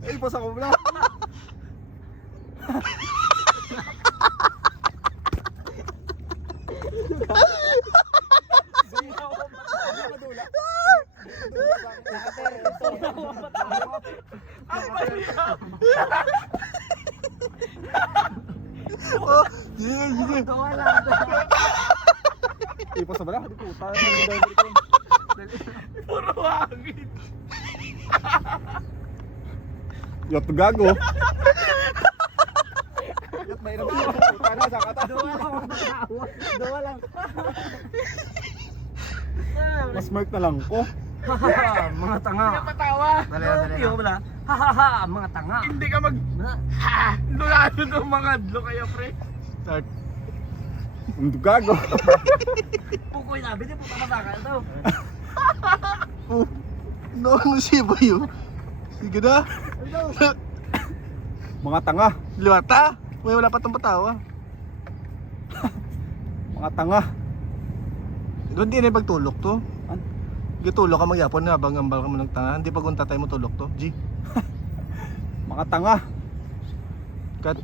Ay, pasa ko lang. Oh, sige. Ipas sa bala, di puta. Puro hangin. Yot gago. Yot may naman puta na sa kata. Dua lang. Mas mark na lang ko. Mga tanga. Pinapatawa. Dali. Wala. Ha, mga tanga. Hindi ka mag... Ha! Lulado ng mga adlo kaya, pre. Start. Ang gago. Pukoy na, hindi puta masaka ito. Oh. No siya ba yun? Sige na. Mga tanga. Liwata? May wala pa itong patawa. Mga tanga. Doon di na pagtulok to. An? Gitulok ka magyapon na habang ambal ka mo ng tanga. Hindi pag unta tayo mo tulok to. G. Mga tanga. Cut.